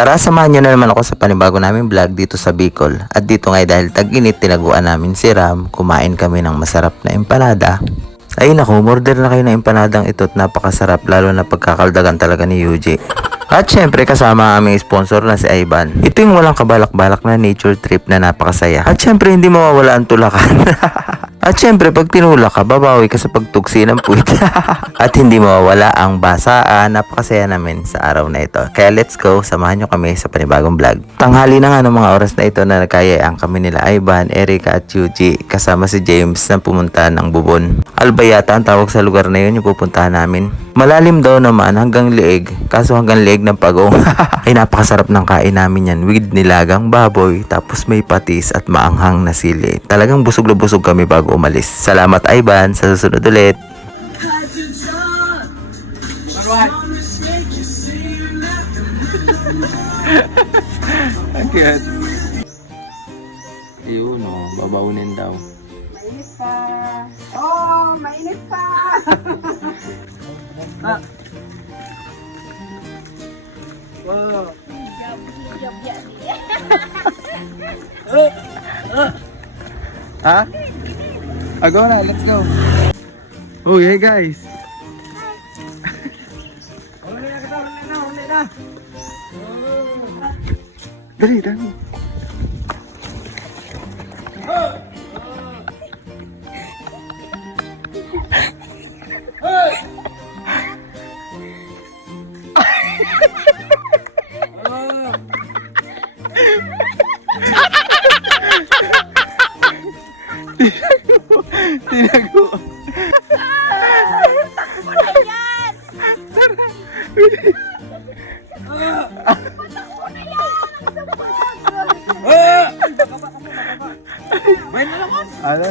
Tara, samahan nyo na naman ako sa panibago naming vlog dito sa Bicol. At dito nga dahil tag-init, tinaguan namin si Ram. Kumain kami ng masarap na empanada. Ay naku, order na kayo ng empanadang ito at napakasarap lalo na pagkakaldagan talaga ni Yuji. At syempre kasama ang aming sponsor na si Ivan. Ito yung walang kabalak-balak na nature trip na napakasaya. At syempre hindi mawawala ang tulakan. At syempre pag tinulak ka, babawi ka sa pagtuksi ng puwit. At hindi mawawala ang basaan. Napakasaya namin sa araw na ito. Kaya let's go, samahan nyo kami sa panibagong vlog. Tanghali na nga ng mga oras na ito na nagkayayaan kami nila Ivan, Erica at Yuji. Kasama si James na pumunta ng Bubon. Albayata ang tawag sa lugar na yun yung pupuntahan namin. Malalim daw naman hanggang leeg, kaso hanggang leeg ng pagong. Ay napakasarap ng kain namin yan with nilagang baboy, tapos may patis at maanghang na sili. Talagang busog na busog kami bago umalis. Salamat Ivan, sa susunod ulit. Okay. Yun o, babaunin daw. Mainit pa. Oh, mainit pa. Wow. Ha? Go na, let's go. Oh, hey guys. Huli na. Dali, dali. Tinago. Ano?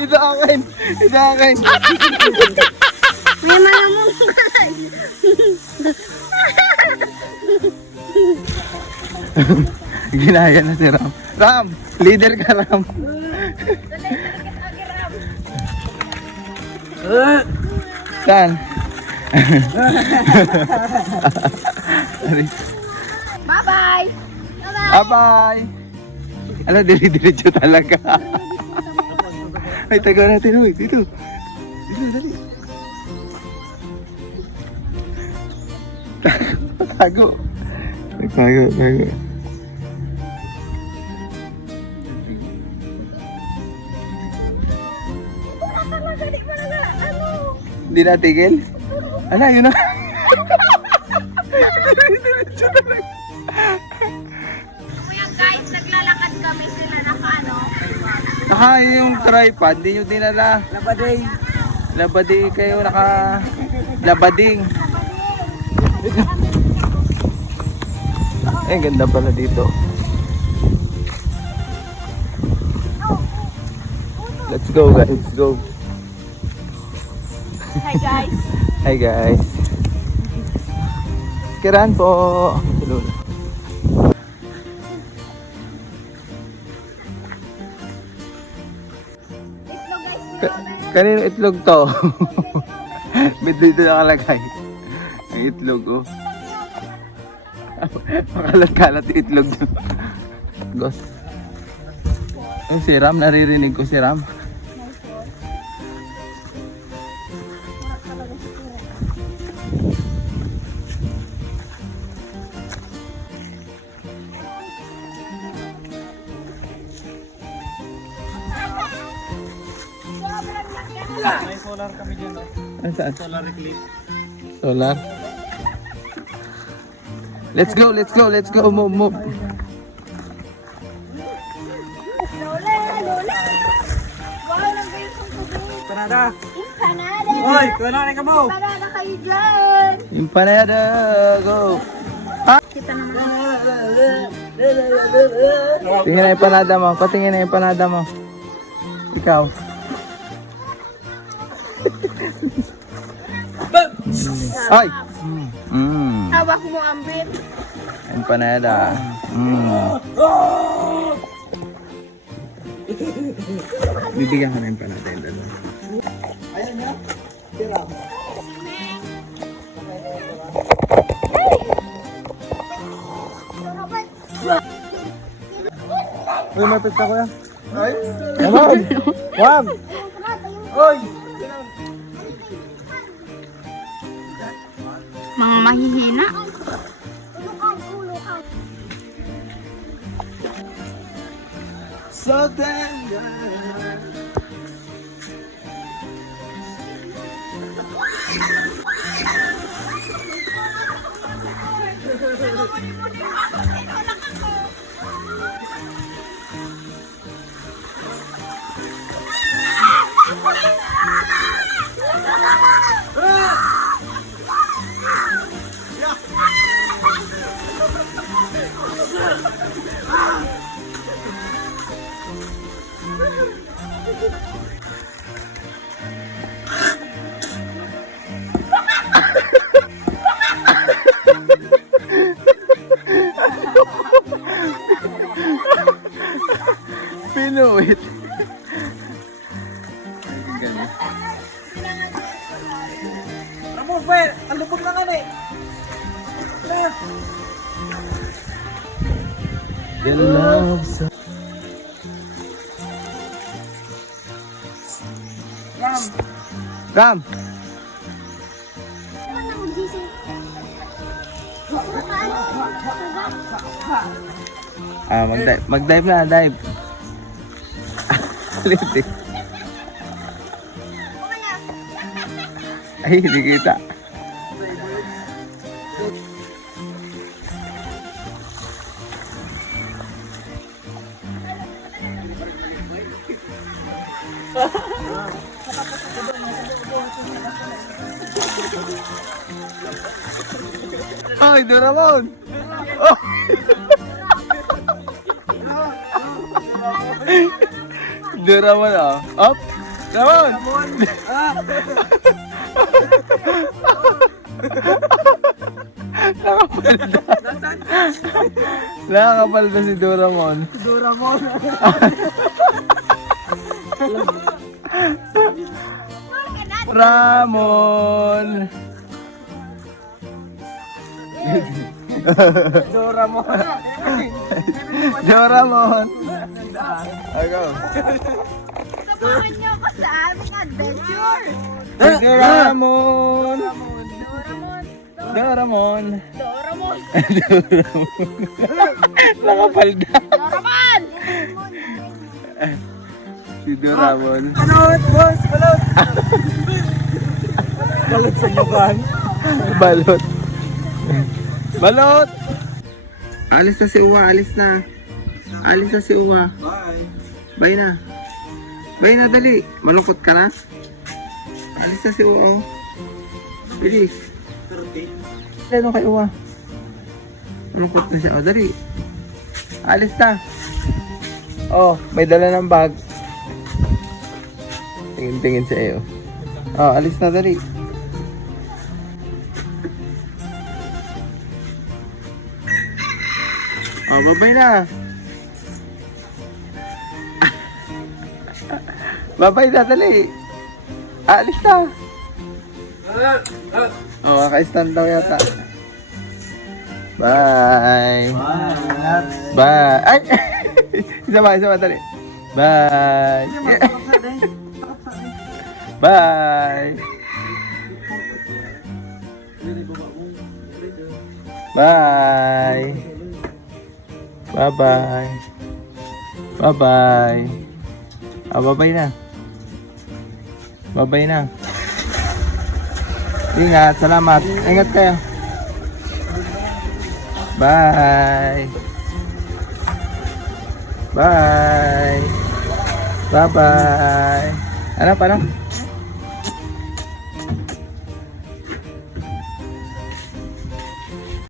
Ito akin. Ito akin. May malamang Ginaya na si Ram. Ram! Leader ka, Ram. Saan? Bye-bye. Bye-bye! Ala, dili-diretso talaga. Ay, tago natin. Uy, dito. Dito, dali. Tago. Tago, tago. Hindi natigil? Ano, yun na. Diretso talaga. Kuya guys, naglalakad kami sila naka Yung tripod, hindi nyo dinala. Labading. Labading kayo, labading. Eh, ganda pala dito. Let's go guys, let's go. Hi guys. Hi guys. Kiran po. Kanino itlog to? Dito nakalagay. Ang itlog oh. Makalat-kalat yung itlog doon. Gos. Ay, si Ram, naririnig ko si Ram. May solar kami dyan. Saan? Solar eclipse. Solar. Let's go, let's go, let's go. Move, move. Lola, Lola. Wow, nanggayon kong tubig. Panada. Empanada. Hoy, kuha na ka mo. Empanada kayo dyan. Empanada, go. Kita naman. Tingnan na empanada mo. Patingin na empanada mo. Ikaw. Ay! Hawak mo ang bit. Empanada. Bibigyan ka na empanada yung dalawa. Ayan niya. Tira. Uy, mapit ka kuya. Ay. Wag. Wag. Oy. Mga mahihina. So tender. Pinuwit. Ramos, bay. Ang lupog na nga eh. Your love so... Ram! Mag-dive na, dive. Litik. Ay, hindi kita. Ay, Doraemon! Oh! Doraemon ah. Up! Doraemon! Nakapalda. Nakapalda si Doraemon. Doraemon. Ramon! Doraemon. Doraemon! Ako. Samahan niyo ako sa aming adventure. Doraemon! Doraemon. Doraemon! Doraemon. Nakapalda. Doraemon. Si Doraemon. Balot, boss. Balot. Balot sa yukan. Balot. Balot! Alis na si Uwa, alis na. Alis na si Uwa. Bye. Bye na. Bye na, dali. Malungkot ka na? Alis na si Uwa, oh. Bilis. 30. Ano kay Uwa? Malungkot na siya, oh. Dali. Alis na. Oh, may dala ng bag. Tingin-tingin sa iyo. Oh, alis na, dali. Oh, babay na. Babay na, dali. Alis na. Oh, kaka-stand daw yata. Bye. Bye. Ay! Isa ba, dali. Bye. Bye. Bye. Bye-bye. Bye-bye. Ah, bye-bye na. Bye-bye na. Ingat, salamat. Ingat kayo. Bye. Bye. Bye-bye. Ano, parang?